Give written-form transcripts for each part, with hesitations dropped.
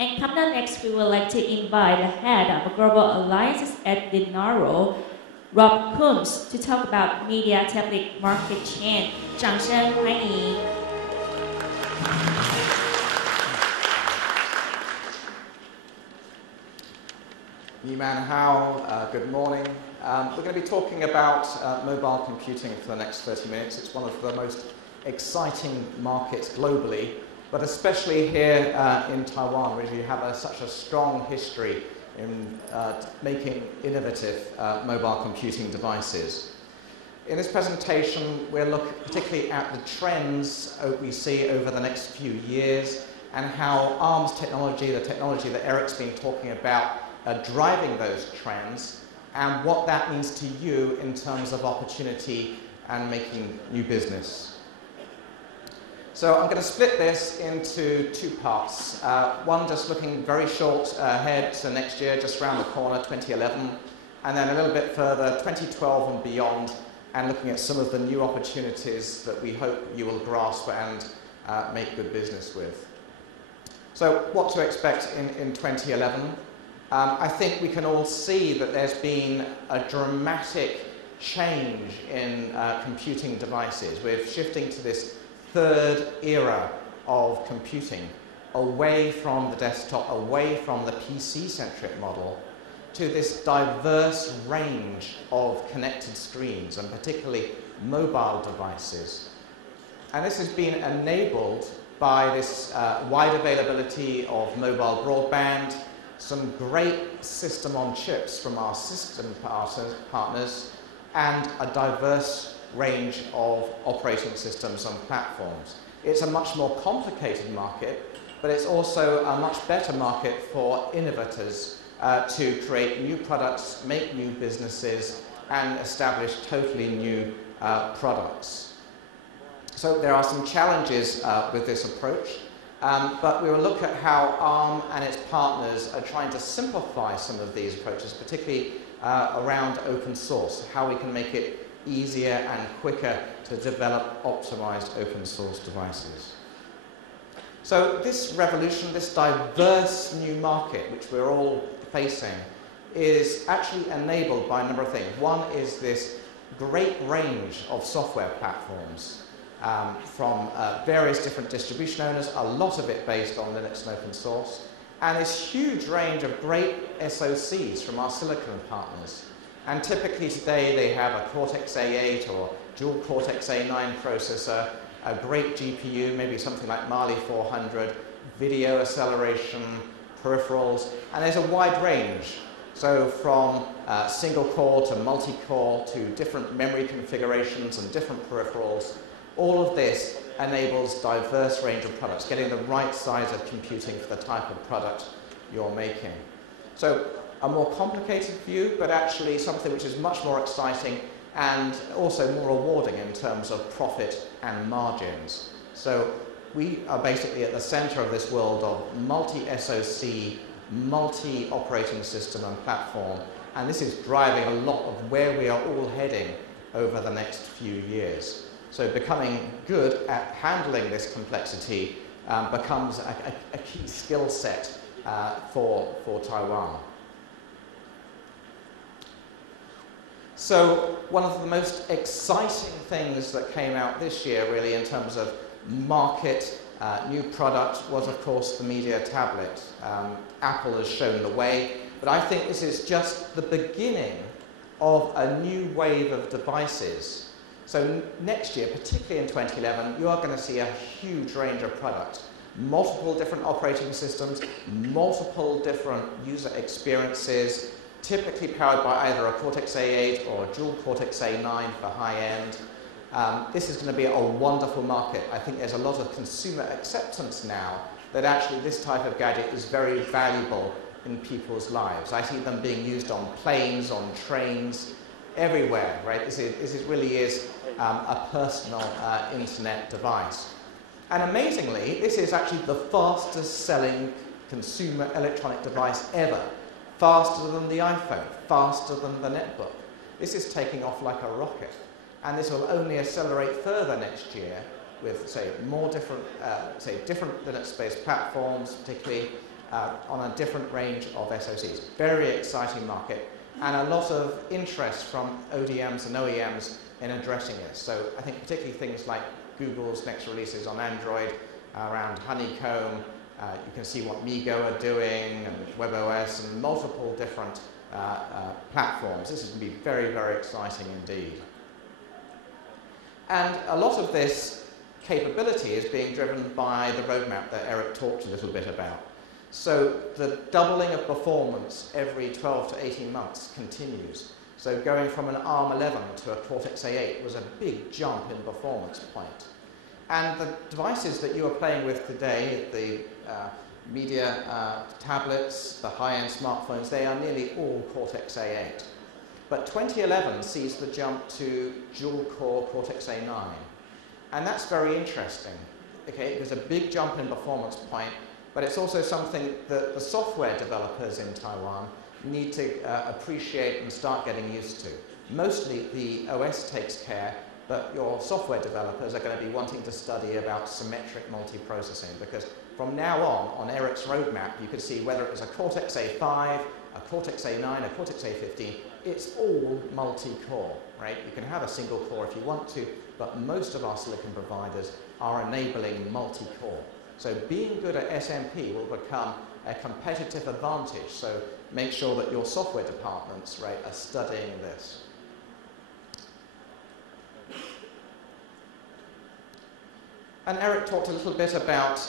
And coming up next, we would like to invite the head of Global Alliances at Linaro, Rob Coombs, to talk about media tablet market trend. 掌声欢迎。Yiman Hao, good morning. We're going to be talking about mobile computing for the next 30 minutes. It's one of the most exciting markets globally, but especially here in Taiwan, where we have such a strong history in making innovative mobile computing devices. In this presentation, we'll look particularly at the trends we see over the next few years and how ARM's technology, the technology that Eric's been talking about, driving those trends and what that means to you in terms of opportunity and making new business. So I'm going to split this into two parts. One just looking very short ahead to next year, just around the corner, 2011, and then a little bit further, 2012 and beyond, and looking at some of the new opportunities that we hope you will grasp and make good business with. So what to expect in 2011? I think we can all see that there's been a dramatic change in computing devices. We're shifting to this third era of computing, away from the desktop, away from the PC-centric model, to this diverse range of connected screens, and particularly mobile devices. And this has been enabled by this wide availability of mobile broadband, some great system on chips from our system partners, and a diverse range of operating systems and platforms. It's a much more complicated market, but it's also a much better market for innovators to create new products, make new businesses, and establish totally new products. So there are some challenges with this approach. But we will look at how ARM and its partners are trying to simplify some of these approaches, particularly around open source, how we can make it easier and quicker to develop optimized open source devices. So this revolution, this diverse new market, which we're all facing, is actually enabled by a number of things. One is this great range of software platforms. From various different distribution owners, a lot of it based on Linux and open source, and this huge range of great SoCs from our silicon partners. And typically today they have a Cortex-A8 or dual Cortex-A9 processor, a great GPU, maybe something like Mali 400, video acceleration, peripherals, and there's a wide range. So from single core to multi-core to different memory configurations and different peripherals. All of this enables diverse range of products, getting the right size of computing for the type of product you're making. So a more complicated view, but actually something which is much more exciting and also more rewarding in terms of profit and margins. So we are basically at the center of this world of multi-SoC, multi-operating system and platform, and this is driving a lot of where we are all heading over the next few years. So becoming good at handling this complexity becomes a key skill set for Taiwan. So one of the most exciting things that came out this year, really, in terms of market, new product, was, of course, the media tablet. Apple has shown the way, but I think this is just the beginning of a new wave of devices. So next year, particularly in 2011, you are going to see a huge range of products. Multiple different operating systems, multiple different user experiences, typically powered by either a Cortex-A8 or a dual Cortex-A9 for high-end. This is going to be a wonderful market. I think there's a lot of consumer acceptance now that actually this type of gadget is very valuable in people's lives. I see them being used on planes, on trains, everywhere, right? This really is a personal internet device. And amazingly, this is actually the fastest selling consumer electronic device ever. Faster than the iPhone, faster than the netbook. This is taking off like a rocket. And this will only accelerate further next year with, say, more different, different Linux-based platforms, particularly, on a different range of SoCs. Very exciting market, and a lot of interest from ODMs and OEMs in addressing this. So I think particularly things like Google's next releases on Android around Honeycomb. You can see what MeeGo are doing, and WebOS, and multiple different platforms. This is going to be very, very exciting indeed. And a lot of this capability is being driven by the roadmap that Eric talked a little bit about. So the doubling of performance every 12 to 18 months continues. So going from an ARM11 to a Cortex-A8 was a big jump in performance point. And the devices that you are playing with today, the media tablets, the high-end smartphones, they are nearly all Cortex-A8. But 2011 sees the jump to dual-core Cortex-A9. And that's very interesting. Okay, there's a big jump in performance point, but it's also something that the software developers in Taiwan need to appreciate and start getting used to. Mostly the OS takes care, but your software developers are going to be wanting to study about symmetric multiprocessing, because from now on Eric's roadmap, you could see whether it was a Cortex-A5, a Cortex-A9, a Cortex-A15, it's all multi-core, right? You can have a single core if you want to, but most of our silicon providers are enabling multi-core. So being good at SMP will become a competitive advantage. So make sure that your software departments, right, are studying this. And Eric talked a little bit about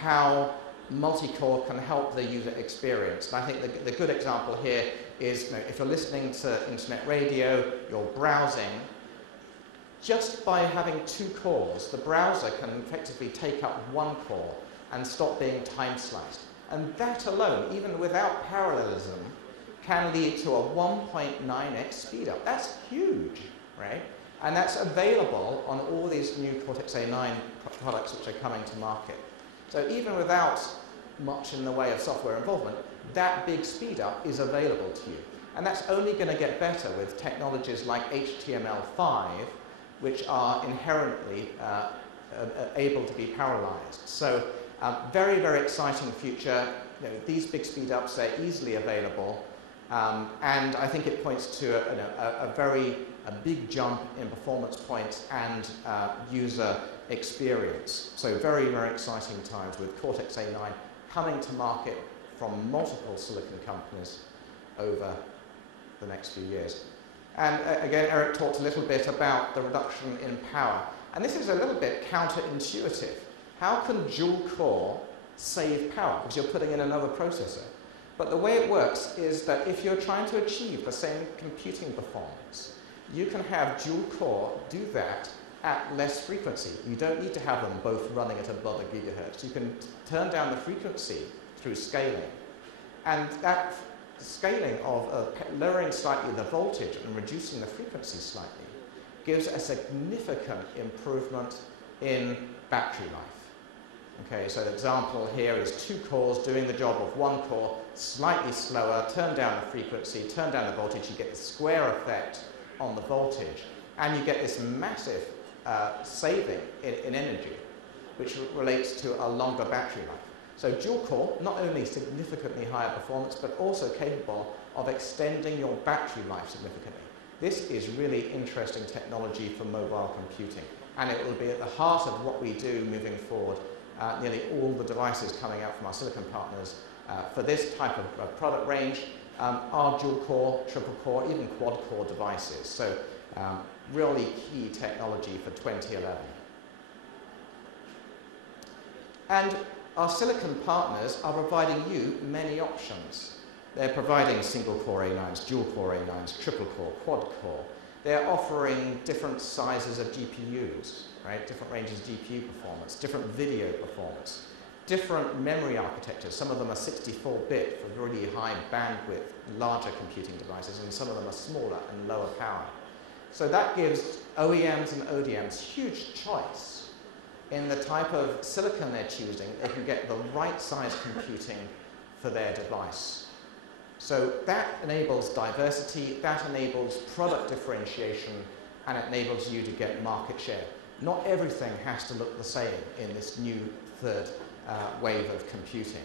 how multi-core can help the user experience. And I think the good example here is, if you're listening to internet radio, you're browsing, just by having 2 cores, the browser can effectively take up 1 core and stop being time sliced. And that alone, even without parallelism, can lead to a 1.9x speed up. That's huge, right? And that's available on all these new Cortex-A9 products which are coming to market. So even without much in the way of software involvement, that big speed up is available to you. And that's only going to get better with technologies like HTML5, which are inherently able to be parallelized. So very, very exciting future. These big speed ups, they're easily available. And I think it points to a big jump in performance points and user experience. So very, very exciting times with Cortex-A9 coming to market from multiple silicon companies over the next few years. And again, Eric talked a little bit about the reduction in power. And this is a little bit counterintuitive. How can dual core save power? Because you're putting in another processor. But the way it works is that if you're trying to achieve the same computing performance, you can have dual core do that at less frequency. You don't need to have them both running at above a gigahertz. You can turn down the frequency through scaling. And that scaling of lowering slightly the voltage and reducing the frequency slightly gives a significant improvement in battery life. Okay, so the example here is 2 cores doing the job of 1 core, slightly slower, turn down the frequency, turn down the voltage, you get the square effect on the voltage, and you get this massive saving in energy, which relates to a longer battery life. So dual core, not only significantly higher performance, but also capable of extending your battery life significantly. This is really interesting technology for mobile computing, and it will be at the heart of what we do moving forward. Nearly all the devices coming out from our silicon partners for this type of product range are dual core, triple core, even quad core devices. So really key technology for 2011. And our silicon partners are providing you many options. They're providing single core A9s, dual core A9s, triple core, quad core. They're offering different sizes of GPUs, right? Different ranges of GPU performance, different video performance, different memory architectures. Some of them are 64-bit for really high bandwidth, larger computing devices, and some of them are smaller and lower power. So that gives OEMs and ODMs huge choice in the type of silicon they're choosing. They can get the right size computing for their device. So that enables diversity, that enables product differentiation, and it enables you to get market share. Not everything has to look the same in this new third wave of computing.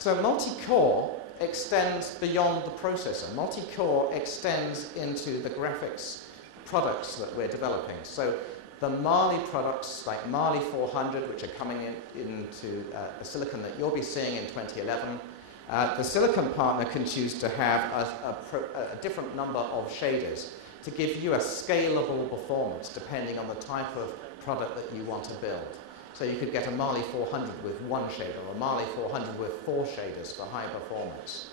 So multi-core extends beyond the processor. Multi-core extends into the graphics products that we're developing. So the Mali products like Mali 400, which are coming into the silicon that you'll be seeing in 2011, the silicon partner can choose to have a different number of shaders to give you a scalable performance depending on the type of product that you want to build. So you could get a Mali 400 with one shader, or a Mali 400 with 4 shaders for high performance.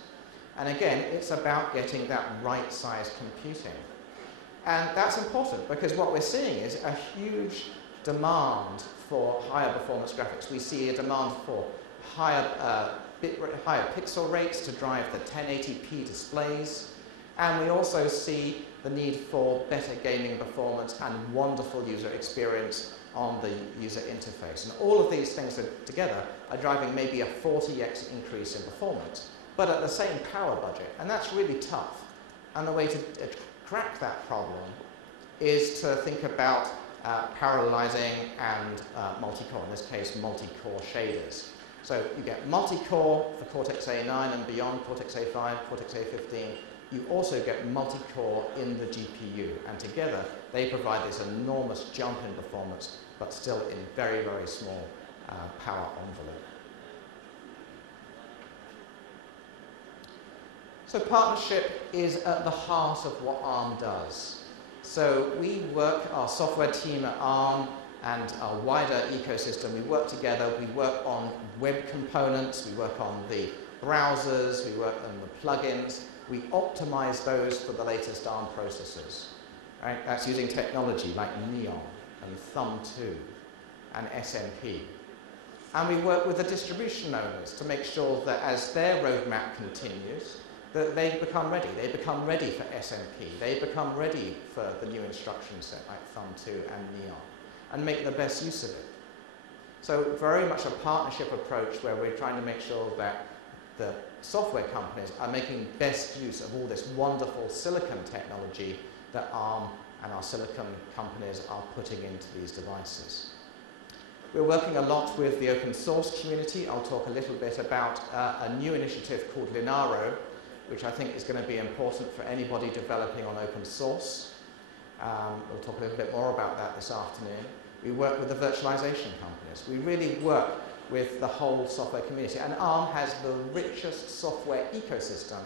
And again, it's about getting that right size computing. And that's important because what we're seeing is a huge demand for higher performance graphics. We see a demand for higher pixel rates to drive the 1080p displays. And we also see the need for better gaming performance and wonderful user experience on the user interface. And all of these things together are driving maybe a 40x increase in performance, but at the same power budget. And that's really tough. And the way to crack that problem is to think about parallelizing and multi-core, in this case, multi-core shaders. So you get multi-core for Cortex-A9 and beyond, Cortex-A5, Cortex-A15. You also get multi-core in the GPU, and together they provide this enormous jump in performance, but still in very, very small power envelope. So partnership is at the heart of what ARM does. So we work, our software team at ARM and our wider ecosystem, we work together, we work on web components, we work on the browsers, we work on the plugins, we optimize those for the latest ARM processors. Right? That's using technology like Neon and Thumb2 and SMP. And we work with the distribution owners to make sure that as their roadmap continues, that they become ready. They become ready for SMP. They become ready for the new instruction set like Thumb2 and Neon, and make the best use of it. So very much a partnership approach where we're trying to make sure that the software companies are making best use of all this wonderful silicon technology that ARM and our silicon companies are putting into these devices. We're working a lot with the open source community. I'll talk a little bit about a new initiative called Linaro, which I think is going to be important for anybody developing on open source. We'll talk a little bit more about that this afternoon. We work with the virtualization companies. We really work with the whole software community. And ARM has the richest software ecosystem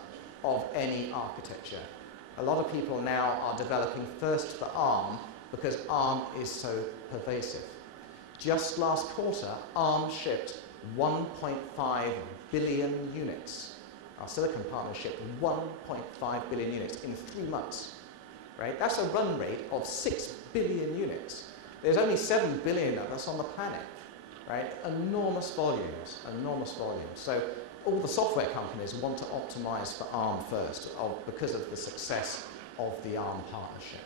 of any architecture. A lot of people now are developing first for ARM because ARM is so pervasive. Just last quarter, ARM shipped 1.5 billion units. Our silicon partner shipped 1.5 billion units in 3 months. Right? That's a run rate of 6 billion units. There's only 7 billion of us on the planet. Right? Enormous volumes, enormous volumes. So all the software companies want to optimize for ARM first because of the success of the ARM partnership.